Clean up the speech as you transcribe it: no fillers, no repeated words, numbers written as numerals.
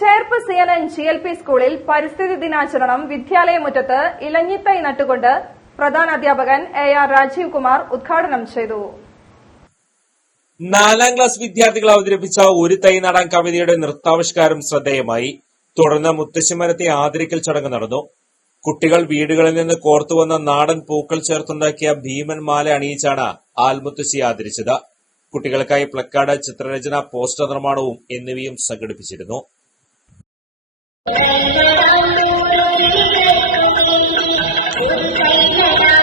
Cherpu CNN GLP സ്കൂളിൽ പരിസ്ഥിതി ദിനാചരണം വിദ്യാലയമുറ്റത്ത് ഇലഞ്ഞിത്തൈ നട്ടുകൊണ്ട് പ്രധാനാധ്യാപകൻ AR രാജീവ് കുമാർ ഉദ്ഘാടനം ചെയ്തു. 4ാം ക്ലാസ് വിദ്യാർത്ഥികൾ അവതരിപ്പിച്ച ഒരു തൈ നടാൻ കവിതയുടെ നൃത്താവിഷ്കാരം ശ്രദ്ധേയമായി. തുടർന്ന് മുത്തശ്ശിമരത്തെ ആദരിക്കൽ ചടങ്ങ് നടന്നു. കുട്ടികൾ വീടുകളിൽ നിന്ന് കോർത്തുവന്ന നാടൻ പൂക്കൾ ചേർത്തുണ്ടാക്കിയ ഭീമൻ മാല അണിയിച്ചാണ് ആൽമുത്തശ്ശിയെ ആദരിച്ചത്. കുട്ടികൾക്കായി പ്ലക്കാർഡ്, ചിത്രരചന, പോസ്റ്റർ നിർമ്മാണവും എന്നിവയും സംഘടിപ്പിച്ചിരുന്നു. ും